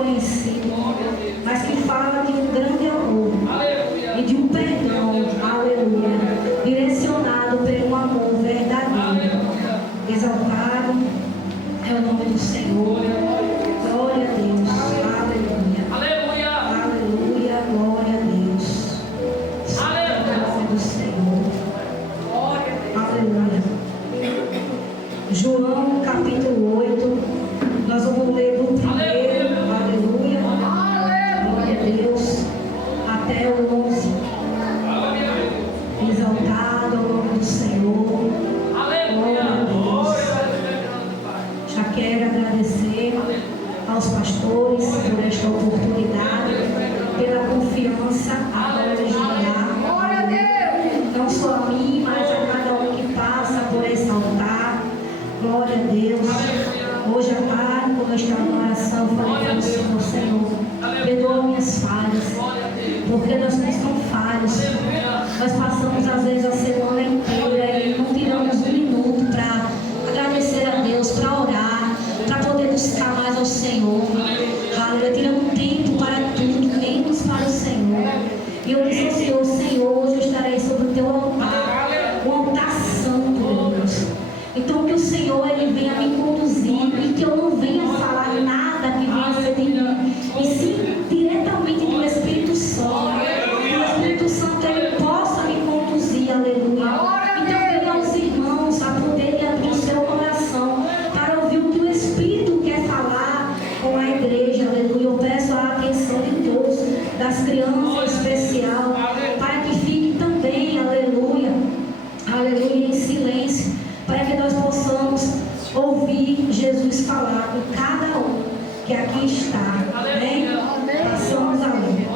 desconhecido, mas que fala de um grande amor e de um perdão, aleluia, direcionado pelo amor verdadeiro. Exaltado é o nome do Senhor. Glória a Deus, aleluia, aleluia, glória a Deus. Santo é o nome do Senhor, aleluia. João capítulo 8, nós vamos ler do primeiro, aleluia, glória a Deus, até o 11. Exaltado é o nome do Senhor, glória a Deus. Já quero agradecer aos pastores por esta oportunidade, pela confiança a prestigiar, não só a mim, mas a cada um que passa por esse altar. Glória a Deus. Hoje à tarde, quando eu estava na oração, eu falei para o Senhor: Senhor, perdoa minhas falhas, porque nós somos tão falhos. Nós passamos às vezes a semana inteira e não tiramos um minuto para agradecer a Deus, para orar, para poder buscar mais ao Senhor. Aleluia, tirando tempo para tudo, menos para o Senhor. E eu disse ao Senhor: Senhor, hoje eu estarei sobre o teu altar, o altar santo, meu Deus. Então que o Senhor Ele venha me conduzir e que eu não venha falar nada que venha ser de mim, e sim diretamente do Espírito Santo. Que o Espírito Santo Ele possa me conduzir, aleluia. Então venha aos irmãos a poderem abrir o seu coração para ouvir o que o Espírito quer falar com a igreja, aleluia. Eu peço a atenção de todos, das crianças em especial, para que fiquem também, aleluia, aleluia, em silêncio, para que nós possamos ouvir Jesus falar com cada um que aqui está. Amém? Passamos a ler.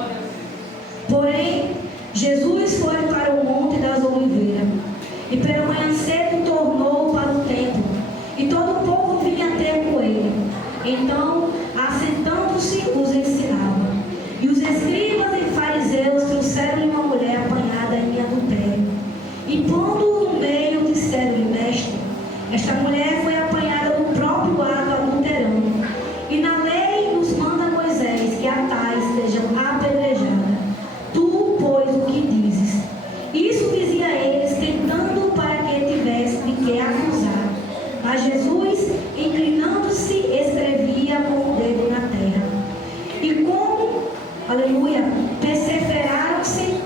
Porém, Jesus foi para o Monte das Oliveiras, e pela manhã cedo tornou para o templo, e todo o povo vinha ter com ele. Então, assentando-se, os ensinava. E os escribas e fariseus trouxeram-lhe uma mulher apanhada em adultério, e pondo-o no meio, disseram-lhe: Mestre, esta mulher foi apanhada no próprio ato adulterando, e na lei nos manda Moisés que a tais sejam apedrejadas. Tu, pois, o que dizes? Isso dizia eles, tentando para que tivesse de que acusar. Mas Jesus, inclinando-se, escrevia com o dedo na terra. E como, aleluia, perseveram-se,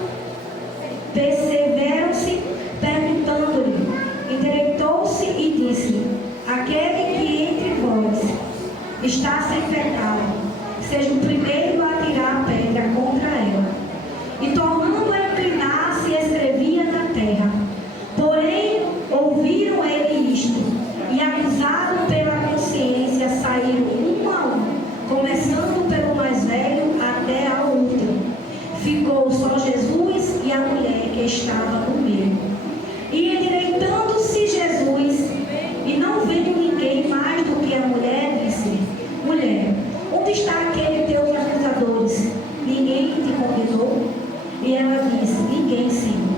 perguntando-lhe, endireitou-se e disse: aquele que entre vós está sem pecado, seja o primeiro a tirar a pedra contra ela. E tornando a inclinar-se, escrevia na terra. Porém, ouviram ele isto, e acusado pela consciência, saíram um a um, começando pelo mais velho até ao último. Ficou só Jesus e a mulher que estava no meio. E endireitando-se Jesus, e não vendo ninguém mais do que a mulher, disse: mulher, onde está aquele teus acusadores? Ninguém te condenou? E ela disse: ninguém, Senhor.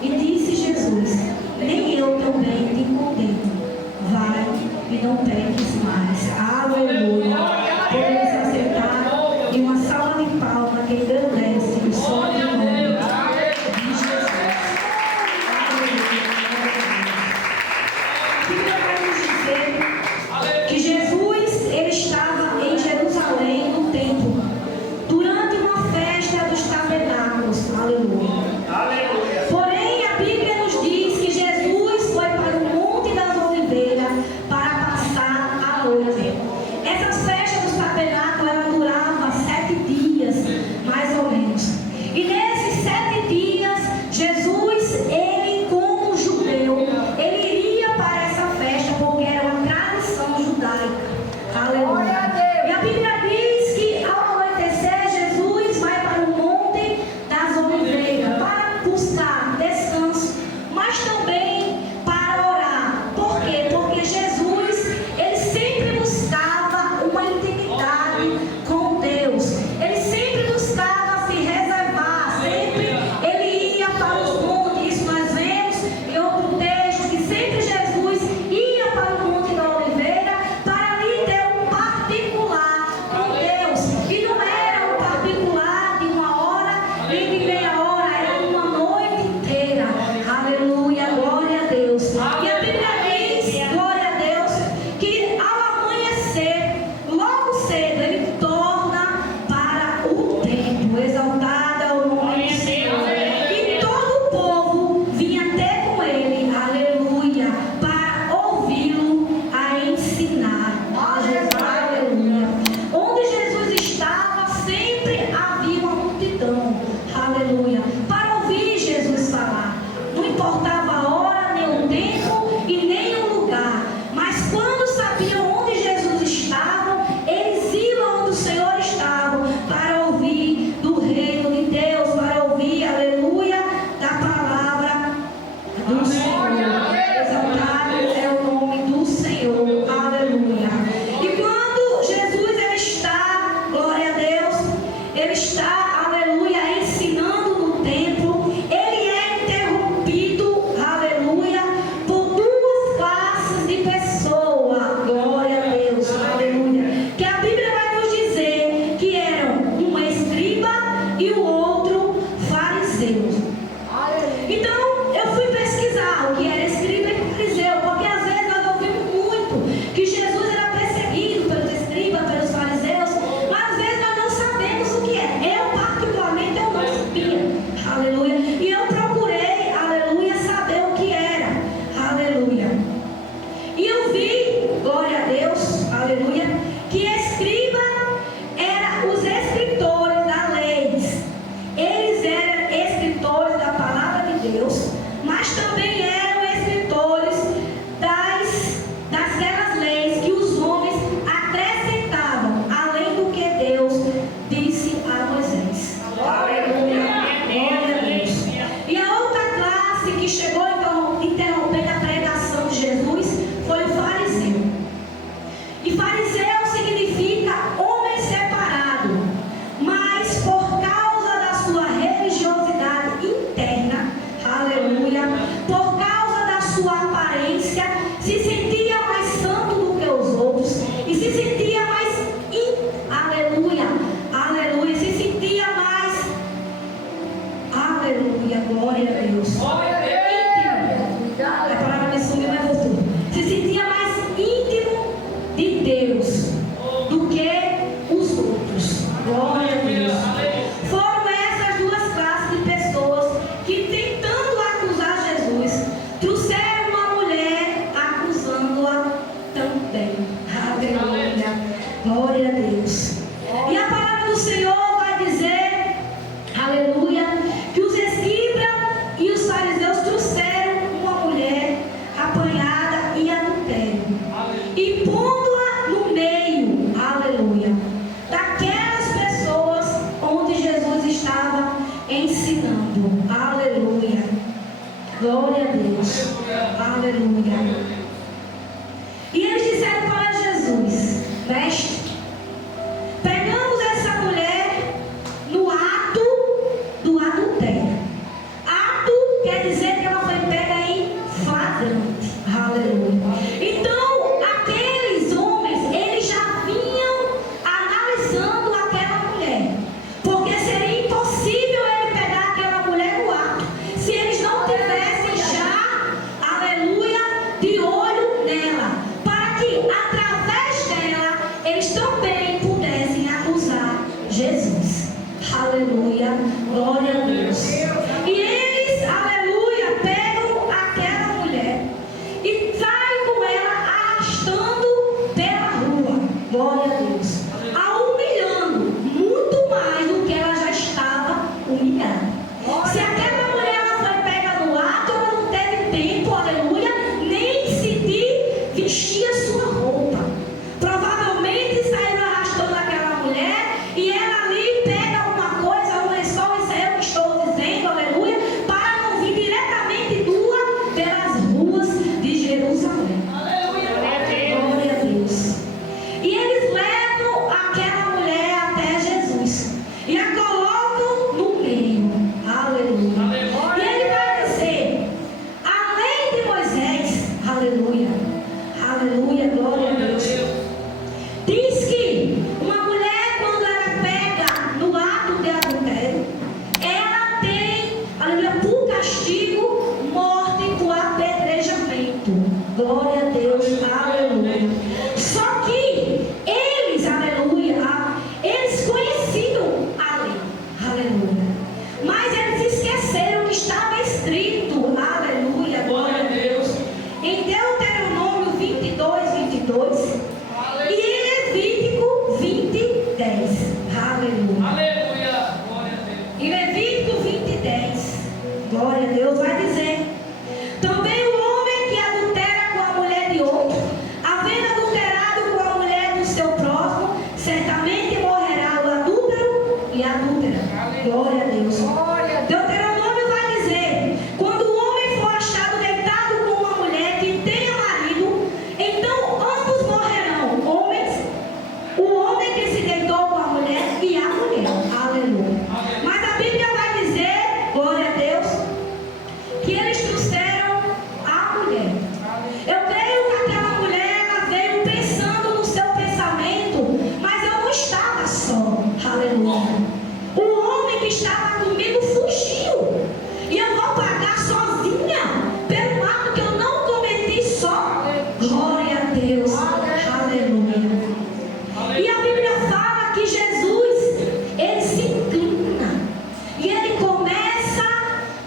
E disse Jesus: nem eu também te condeno. Vai e não peques mais. Aleluia. Podemos aceitar em uma salva de palmas que engrandece o santo nome de Jesus. Queremos dizer que Jesus ele estava em Jerusalém, no templo, durante uma festa dos tabernáculos. Aleluia. Porém, a Bíblia nos diz que Jesus foi para o Monte das Oliveiras para passar a noite. Essas festas dos tabernáculos ela durava 7 dias, mais ou menos. E nesses 7 dias, Jesus, ele como judeu, ele iria para essa festa porque era uma tradição judaica. Aleluia. E a Bíblia diz que ao anoitecer, Jesus vai para o Monte das Oliveiras para buscar descanso, mas também para orar. Por quê? Porque Jesus, ele sempre buscava uma intimidade com Deus. Ele sempre buscava se reservar, sempre ele ia para os montes. Isso nós vemos em outro texto, que sempre Jesus ia para o Monte da Oliveira para ali ter um particular com Deus. Deus. E a palavra do Senhor vai dizer, aleluia, que os escribas e os fariseus trouxeram uma mulher apanhada em adultério e pondo-a no meio, aleluia, daquelas pessoas onde Jesus estava ensinando, aleluia, glória a Deus, aleluia. E eles disseram para Jesus: mestre, pegamos essa mulher no ato do adultério. Ato quer dizer que ela foi pega em flagrante, aleluia. Então aqueles homens, eles já vinham analisando aquela mulher, porque seria impossível ele pegar aquela mulher no ato se eles não tivessem já, aleluia, de olho nela, para que através dela eles também pudessem acusar Jesus, aleluia, glória a Deus. E eles, aleluia, pegam aquela mulher e saem com ela arrastando pela rua, glória a Deus, a humilhando muito mais do que ela já estava humilhada. Se aquela mulher ela foi pega no ato, ela não teve tempo, aleluia, nem se de vestir a sua roupa. Provavelmente saíram arrastando aquela mulher e ela ali pega alguma coisa, um lençol, isso é eu que estou dizendo, aleluia, para não vir diretamente nua pelas ruas de Jerusalém. Glória a Deus. E eles levam aquela mulher até Jesus e a colocam no meio, aleluia. E ele vai dizer, a lei de Moisés, aleluia, aleluia, glória a Deus, diz que uma mulher, quando ela pega no ato de adultério, ela tem, aleluia, por castigo, morte por apedrejamento. Glória a Deus, aleluia. Só que eles, aleluia, eles conheciam a lei, aleluia, mas eles esqueceram que estava escrito, aleluia, glória a Deus, em Deuteronômio 22, e em Levítico 20:10, aleluia. Em Levítico 20:10, glória a Deus, vai dizer: também o homem que adultera com a mulher de outro, havendo adulterado com a mulher do seu próximo, certamente morrerá o adúltero e a adúltera. Glória a Deus. Deuteronômio vai dizer: quando o homem for achado deitado com uma mulher que tenha marido, então ambos morrerão, o homem que se deitou com a mulher e a mulher. Aleluia. Mas a Bíblia vai dizer, glória a Deus, que eles trouxeram a mulher. Eu creio que aquela mulher, ela veio pensando no seu pensamento, mas eu não estava só, aleluia. O homem que estava comigo fugiu, e eu vou pagar sozinha pelo ato que eu não cometi só. Glória a Deus, aleluia. E a Bíblia fala que Jesus, ele se inclina e ele começa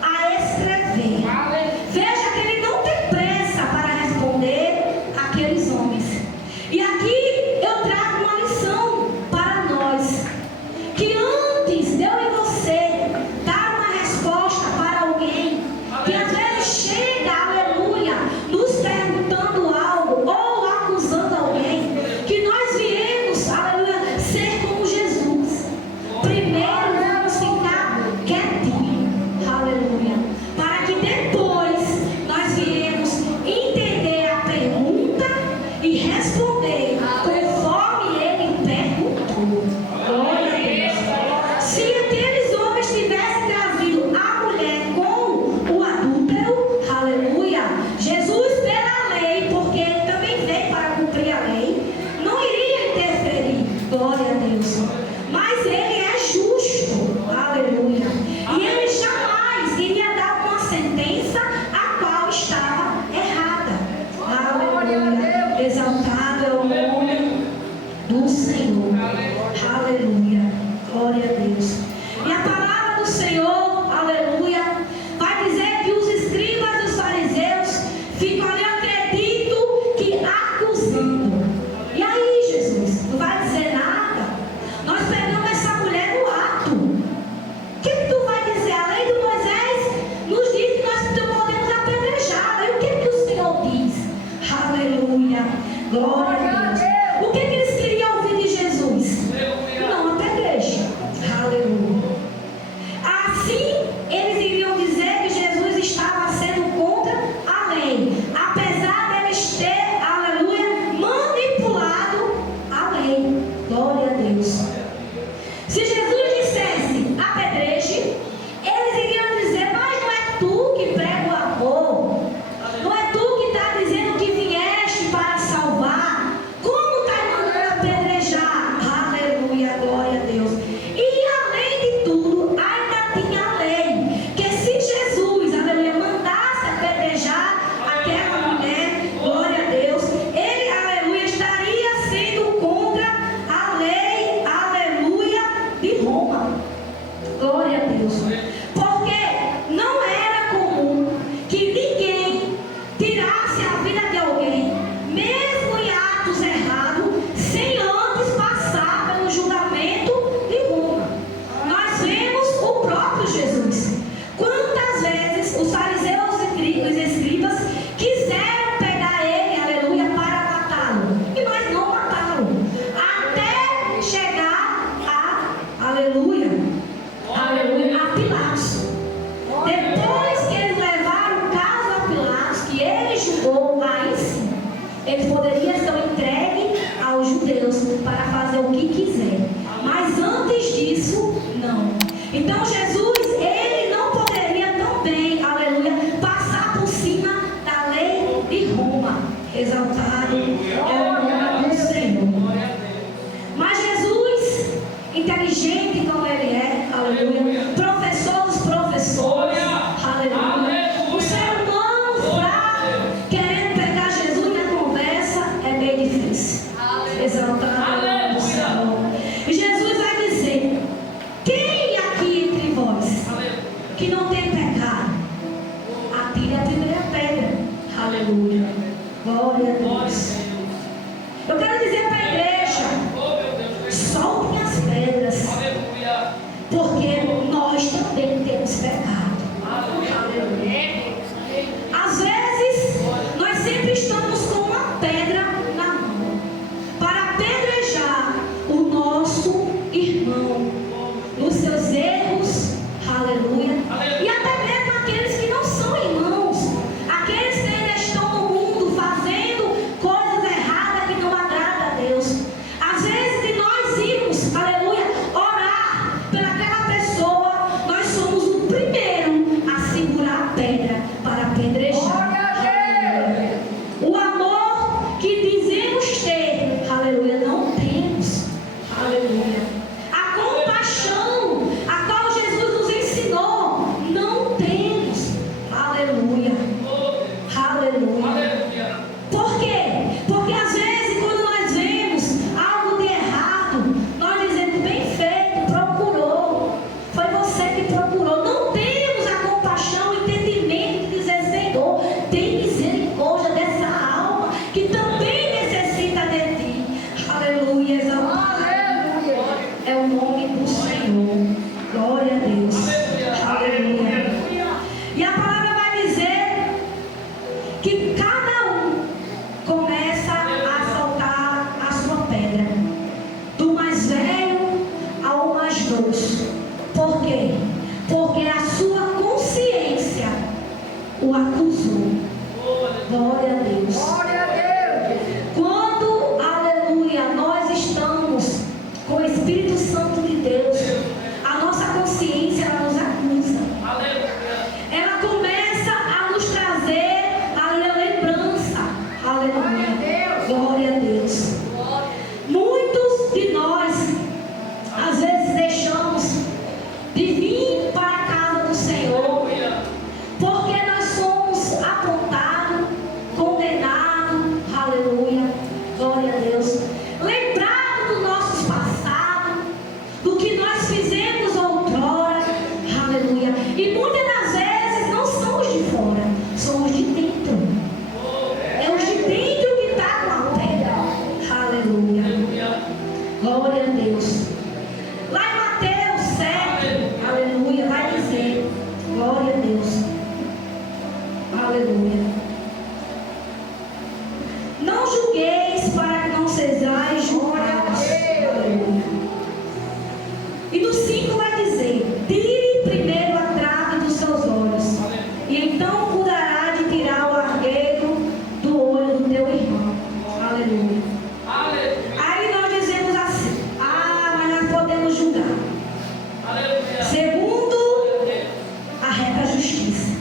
a escrever. Veja que ele não tem pressa para responder aqueles homens. E aqui eu trago uma lição para nós, que antes de eu e você aleluia, aleluia, a Pilatos. Depois que eles levaram o caso a Pilatos, que ele julgou, aí sim, ele poderia ser entregue aos judeus para fazer o que quiser. Mas antes disso, não. Então Jesus, ele não poderia também, aleluia, passar por cima da lei de Roma. Exaltado é o nome do Senhor. Mas Jesus, inteligente como ele é, aleluia, professor dos professores, aleluia, o ser humano fraco, querendo pegar Jesus na conversa, é bem difícil. Exaltado é o nome do Senhor. E Jesus vai dizer: quem aqui entre vós que não tem pecado, atire a primeira pedra. Aleluia. Glória a Deus. Eu quero dizer para a igreja: soltem as pedras, porque nós também temos pecado. Aleluia. Às vezes, nós sempre estamos com uma pedra na mão para apedrejar o nosso irmão nos seus erros. Aleluia. E até mesmo aqueles que não são irmãos, aqueles que ainda estão no mundo fazendo coisas erradas que não agradam a Deus. Às vezes, de nós irmos, aleluia, orar pelaquela pessoa, nós somos o primeiro a segurar a pedra para apedrejar. Aleluia. O amor que dizemos ter, aleluia, não temos. Aleluia. A compaixão a qual Jesus nos ensinou, não temos. Aleluia. Aleluia. Por quê? Porque às vezes quando nós vemos algo de errado, nós dizemos: bem feito, procurou. Foi você que procurou. Não temos a compaixão, o entendimento de dizer: Senhor, tem misericórdia dessa alma que também necessita de ti. Aleluia. Exaltado é o nome do Senhor. Glória a Deus. Aleluia. E a palavra vai dizer que cada um começa a soltar a sua pedra, do mais velho ao mais novo. Por quê? Porque a sua consciência o acusou. Glória a Deus. Quando, aleluia, nós estamos com o Espírito Santo de Deus, a nossa consciência, ela nos acusa. Ela começa a nos trazer a lembrança. Aleluia. Glória a Deus. Muitos de nós, às vezes, deixamos de vir para a casa do Senhor, porque nós somos apontados, condenados. Aleluia. Glória a Deus. Lembrados dos nossos passados, do que nós fizemos outrora. Aleluia. E muitas das vezes não são os de fora, são os de dentro. É os de dentro que está com a pedra. Aleluia. Glória a Deus. Lá em Mateus 7, aleluia, vai dizer: glória a Deus. Aleluia. Não julgueis para que não sejais julgados. Aleluia. E no 5 vai dizer: tire primeiro a trave dos seus olhos, e então cuidará de tirar o argueiro do olho do teu irmão. Aleluia. Aí nós dizemos assim: mas nós podemos julgar segundo a reta justiça.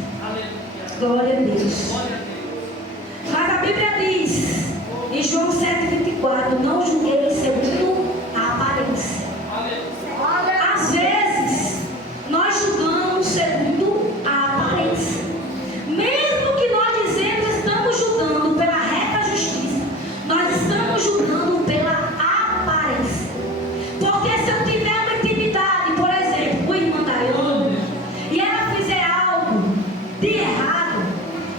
Glória a Deus. Mas a Bíblia diz em João 7,24: não julguei segundo a aparência. Às vezes nós julgamos segundo a aparência, mesmo que nós dizemos estamos julgando pela reta justiça, nós estamos julgando pela aparência. Porque se eu tiver uma intimidade, por exemplo, com a irmã Daiane, e ela fizer algo de errado,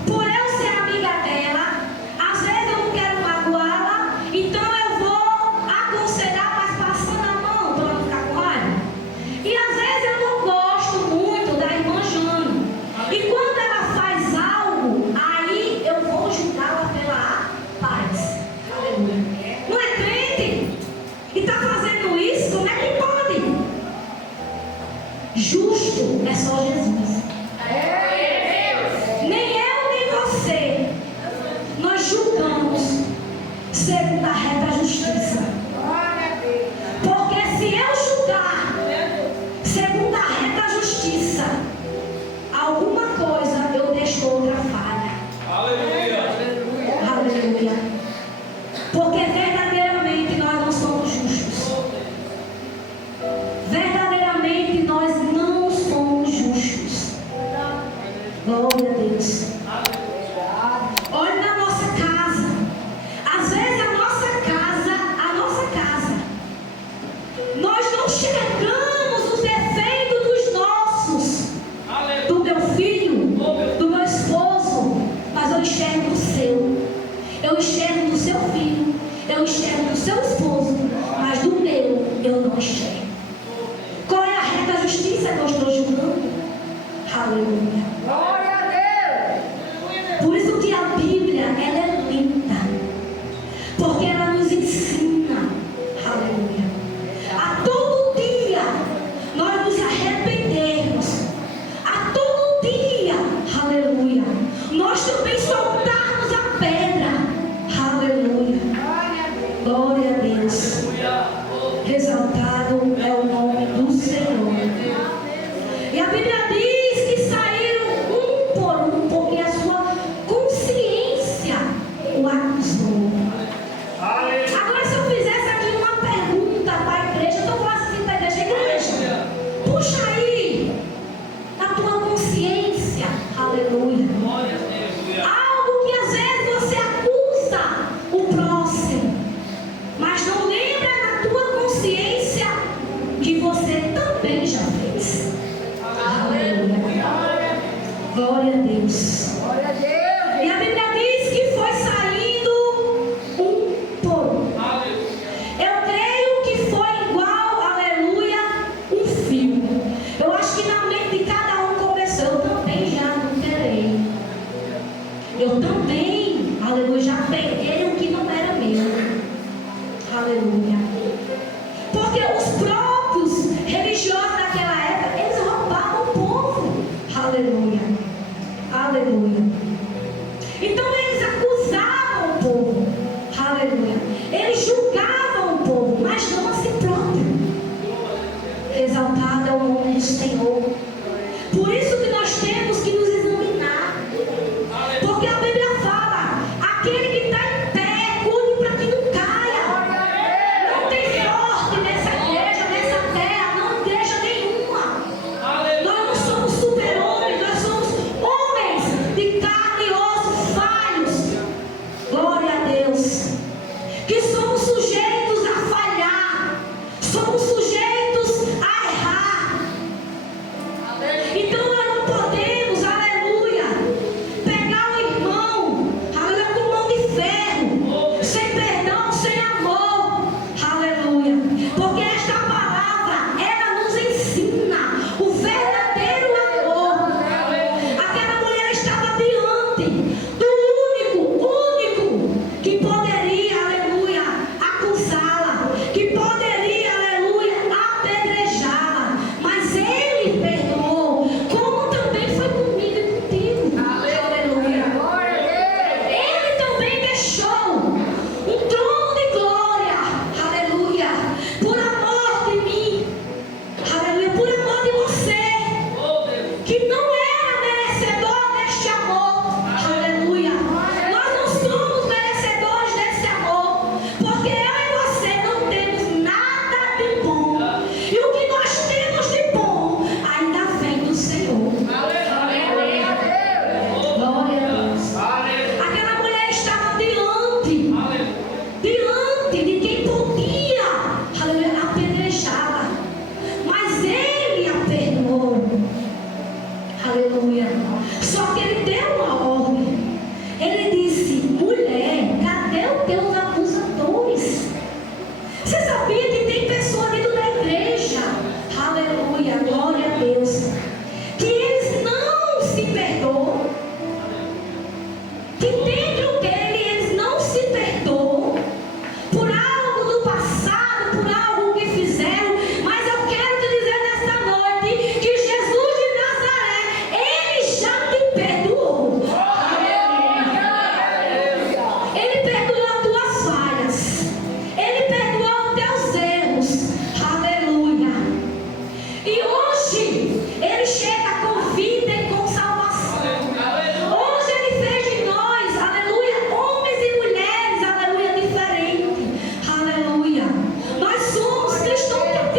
por eu ser amiga dela, às vezes eu não quero magoá-la, então eu vou aconselhar, mas passando a mão para não ficar com raiva. E às vezes eu não gosto muito da irmã Jane, e quando ela faz algo, aí eu vou julgá-la pela aparência. Aleluia. Não é crente? E está fazendo isso? Como é que Justo é só Jesus. Nem eu, nem você. Nós julgamos segundo a reta justiça. Porque se eu julgar segundo a reta justiça, alguma coisa eu deixo outra falha. Aleluia. Aleluia. Porque verdadeiramente nós não somos justos. Verdadeiramente nós não somos justos. Glória a Deus. Olhe na nossa casa. Às vezes a nossa casa, nós não enxergamos os defeitos dos nossos, do meu filho, do meu esposo, mas eu enxergo o seu. Eu enxergo do seu filho, eu enxergo do seu esposo, mas do meu eu não enxergo. Qual é a reta justiça que eu estou julgando? Aleluia. Glória a Deus. Por isso que a Bíblia, ela é linda, porque ela nos ensina, aleluia, a todo dia nós nos arrependermos, a todo dia, aleluia, nós também soltarmos a pedra, aleluia. Glória a Deus. Exaltado é o nome do Senhor. E a Bíblia diz que saíram um por um, porque a sua consciência o acusou. Agora, se eu fizesse aqui uma pergunta para a igreja, eu estou falando assim para a igreja, puxa aí na tua consciência, aleluia, algo que às vezes você acusa o próximo, mas não lembra na tua consciência que você também já fez. Aleluia. Glória a Deus. Glória a Deus. E a Bíblia diz que foi saindo um por um. Eu creio que foi igual, aleluia, um filme. Eu acho que na mente de cada um começou. Eu também já não terei. Eu também, aleluia, já peguei o que não era meu. Aleluia. Porque os próprios religiosos daquela época, eles roubavam o povo. Aleluia. Aleluia. Então eles acusavam o povo. Aleluia. Eles julgavam o povo, mas não a si próprio. Exaltado é o nome do Senhor. Por isso que nós temos que nos examinar. Porque a Bíblia fala: aquele que está em pé, cuide para que não caia. Não tem sorte nessa igreja, nessa terra, não igreja nenhuma. Nós não somos super-homens, nós somos homens de carne e osso, falhos. Glória a Deus. Que somos sujeitos a falhar, somos sujeitos a errar. Então nós não podemos, aleluia, pegar o irmão, aleluia, com mão de ferro, sem perdão, sem amor, aleluia. Porque esta palavra, ela nos ensina o verdadeiro amor. Aquela mulher estava diante do único que poderia, aleluia, acusá-la, que poderia, aleluia,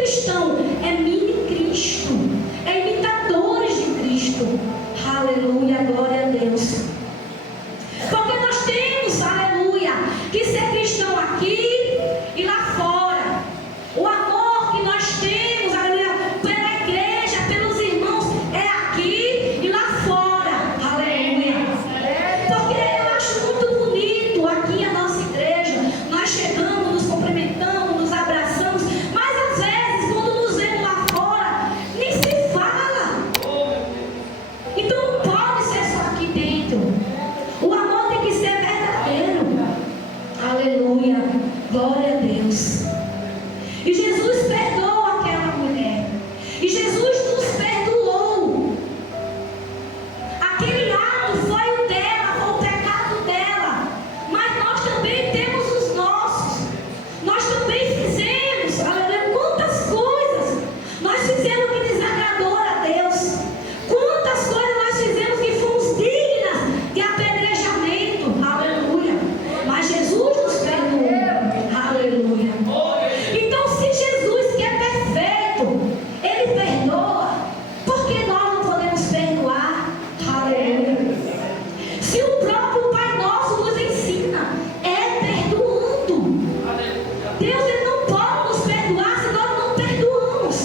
cristão é mini Cristo, é imitadores de Cristo. Aleluia, glória a Deus. Porque nós temos, aleluia, que ser cristão aqui e lá fora. O amor que nós temos, aleluia, pela igreja, pelos irmãos, é aqui e lá fora. Aleluia. Porque eu acho muito bonito aqui a nossa igreja. Nós chegamos, nos cumprimentamos, nos abraçamos, mas às vezes quando nos vemos lá fora, nem se fala. Então não pode ser só aqui dentro. O amor tem que ser verdadeiro. Aleluia, glória a Deus. E Jesus perdoa aquela mulher. E Jesus nos perdoou. Aquele ato foi o dela, foi o pecado dela. Mas nós também temos os nossos. Nós também fizemos, aleluia, quantas coisas nós fizemos que desagradou a Deus. Quantas coisas nós fizemos que fomos dignas de apedrejamento. Aleluia. Mas Jesus nos perdoou. Aleluia. Então, se Jesus, que é perfeito, Ele perdoa, por que nós não podemos perdoar? Aleluia. Se o próprio Pai Nosso nos ensina, é perdoando. Deus, Ele não pode nos perdoar se nós não perdoamos.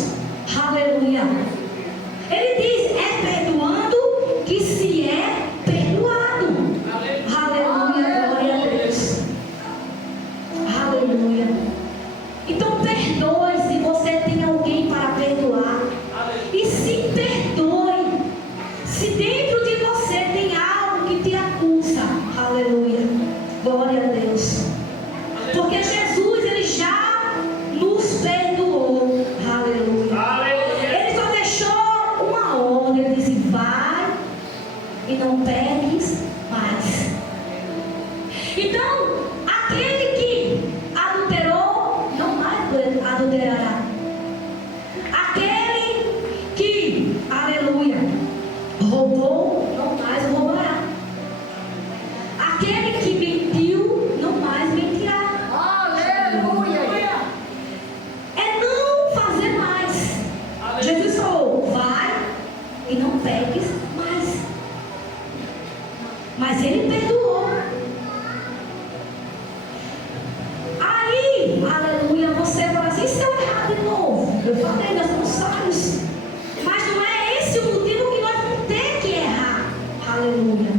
Aleluia. Ele diz, é perdoando que se é perdoado. Aleluia, glória a Deus. Aleluia. Então perdoe se você tem alguém para perdoar. E se perdoe se dentro de você tem algo que te acusa. Aleluia, glória a Deus. Porque Jesus, Ele já nos perdoou. Aleluia. Ele só deixou uma ordem. Ele disse, vai e não peques mais. Então, aquele que adulterou, não mais adulterará. Aquele que, aleluia, roubou, não mais roubará. Aquele que mentiu, não mais mentirá. Aleluia. É não fazer mais. Jesus falou, vai e não peques mais. Mas Ele perdoou. Aí, aleluia, você fala assim, se eu errar de novo? Eu falei, nós somos sábios. Mas não é esse o motivo que nós vamos ter que errar. Aleluia.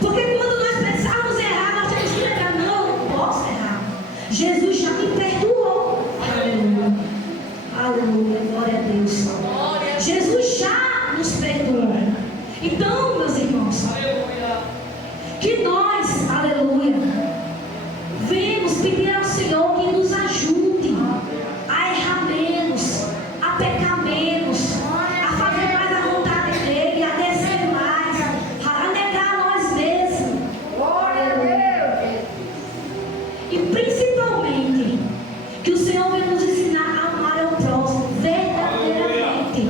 Porque quando nós pensarmos errar, nós temos que lembrar, não, eu não posso errar. Jesus já me perdoou. Aleluia. Aleluia, glória a Deus. Jesus já nos perdoou. Então, meus irmãos, que nós, aleluia, vemos pedir ao Senhor que nos ajude a errar menos, a pecar menos, a fazer mais a vontade dEle, a descer mais, a negar a nós mesmos. Glória a Deus. E principalmente, que o Senhor venha nos ensinar a amar ao próximo verdadeiramente.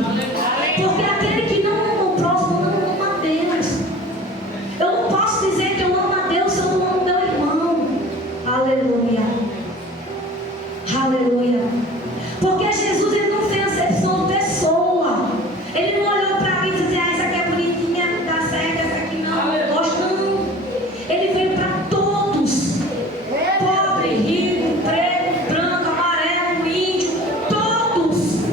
Porque aquele que não ama o próximo não ama a Deus. Eu não posso dizer que eu amo a Deus se eu não amo meu irmão. Aleluia. Aleluia. Porque Jesus, Ele não fez acepção de pessoa. Ele não olhou para mim e disse, essa aqui é bonitinha, dá certo, essa aqui não, eu gosto não. Ele veio para todos. Pobre, rico, preto, branco, amarelo, índio, todos.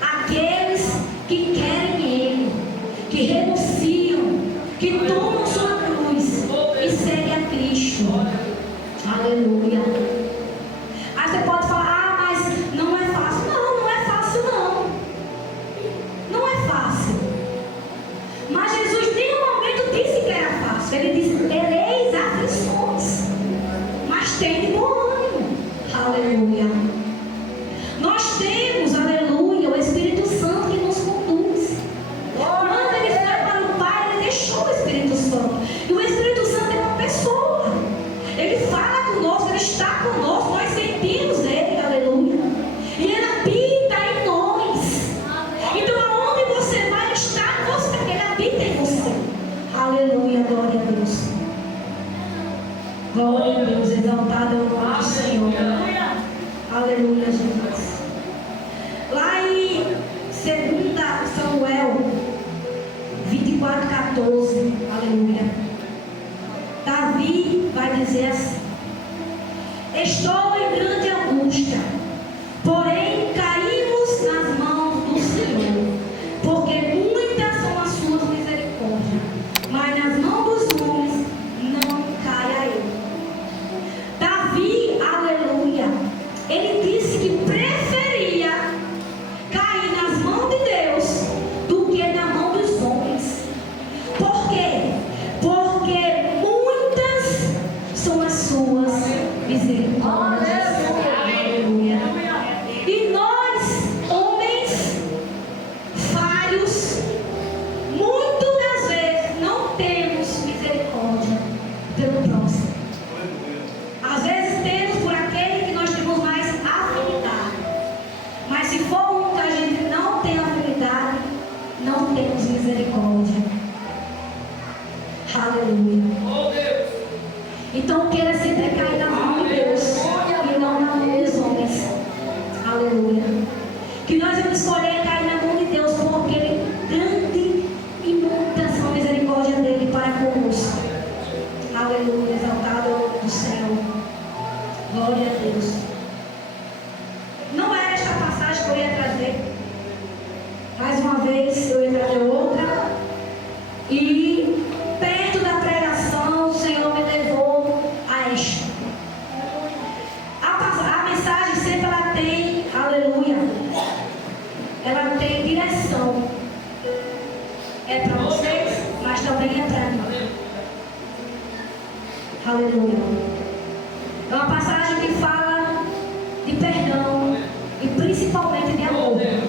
Aqueles que querem Ele, que renunciam, que tomam sua cruz e seguem a Cristo. Aleluia. Aí você pode falar, mas não é fácil. Não, não é fácil não. Não é fácil. Mas Jesus em nenhum momento disse que era fácil. Ele disse, tereis aflições, mas tem bom ânimo. Aleluia. Nós temos, aleluia, o Espírito Santo que nos conduz. Quando Ele foi para o Pai, Ele deixou o Espírito Santo. E o Espírito Santo é uma pessoa. Ele fala conosco, Ele está conosco, nós sentimos Ele, aleluia. E Ele habita em nós. Então aonde você vai estar, você, Ele habita em você. Aleluia, glória a Deus. Glória a Deus, exaltado é o nome do Senhor. Aleluia, Jesus. Lá Segunda Samuel 24:14. Aleluia. Davi vai dizer assim: estou em grande angústia, porém caímos nas mãos do Senhor, porque muitas são as suas misericórdias, mas nas mãos dos homens não cai a ele. Davi, aleluia, ele disse que preferia cair nas mãos de Deus do que na mão dos homens. Por quê? Porque muitas são as suas misericórdias. Aleluia. E nós, homens falhos, muitas das vezes não temos misericórdia pelo próximo. Às vezes temos por aquele que nós temos mais afinidade. Mas se for um que a gente não tem afinidade, não temos misericórdia. Aleluia. Então queira sempre cair na mão de Deus e não na mão dos homens. Aleluia. Que nós vamos escolher cair na mão de Deus, porque Ele é grande e muitas são a misericórdia dele para conosco. Aleluia. Exaltado é o nome do céu. Glória a Deus. Não era esta passagem que eu ia trazer. Mais uma vez eu ia trazer outra. E perto da pregação o Senhor me levou a esta. A mensagem sempre ela tem, aleluia, ela tem direção. É para vocês, mas também é para mim. Aleluia. É uma passagem que fala de perdão e principalmente de amor.